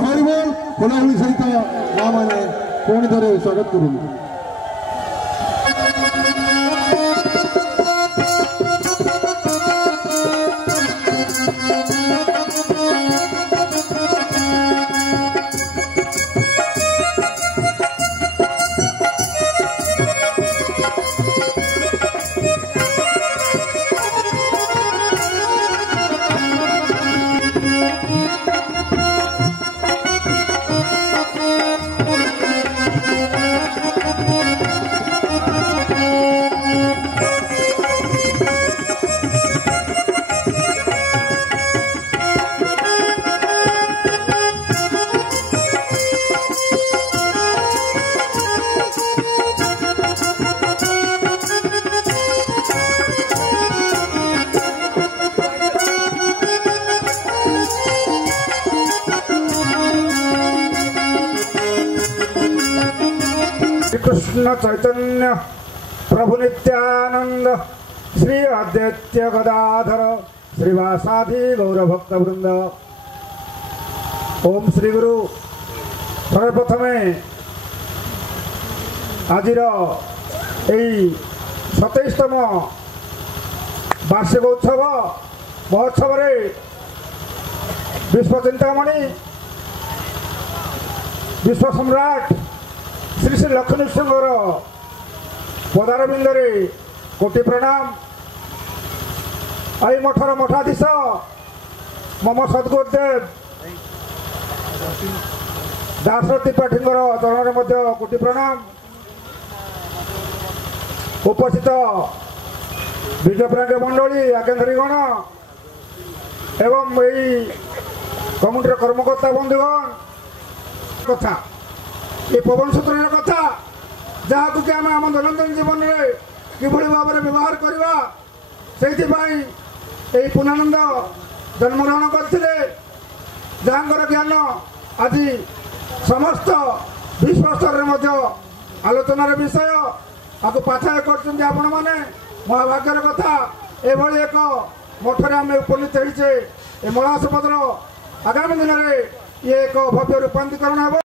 हरिबोल कोलाहुली सहित माँ मैंने पुणी थे स्वागत करूँ। कृष्ण चैतन्य प्रभु नित्यानंद श्री अद्वैत गदाधर श्रीवासादि गौरभक्त वृंद। ओम श्री गुरु। सर्वप्रथमे आज 27तम वार्षिक उत्सव महोत्सव विश्वचिंतामणि विश्व सम्राट श्री श्री लक्ष्मी सिंहर पदारविंदे कोटि प्रणाम। आई मठर मठाधीश मम सद्गुरुदेव दासरथी पाठींकर चरण में कोटि प्रणाम। उपस्थित विजयप्राज्ञ मंडली आज्ञाधरीगण एवं यही कमिटर कर्मकर्ता बंधुगण कथा ये पवन सूत्र कथा जहाँ कि आम आम दैनंदिन जीवन में किभली भाव में व्यवहार करवा से पूर्णानंद जन्मग्रहण करते जहाँ ज्ञान आज समस्त विश्व स्तर में आलोचनार विषय आपको पाठाय कर महाभाग्यर कथा एभली एक मठरे आम उपनीत होइछे। महासपदर आगामी दिन में ये एक भव्य रूपांतरण हो।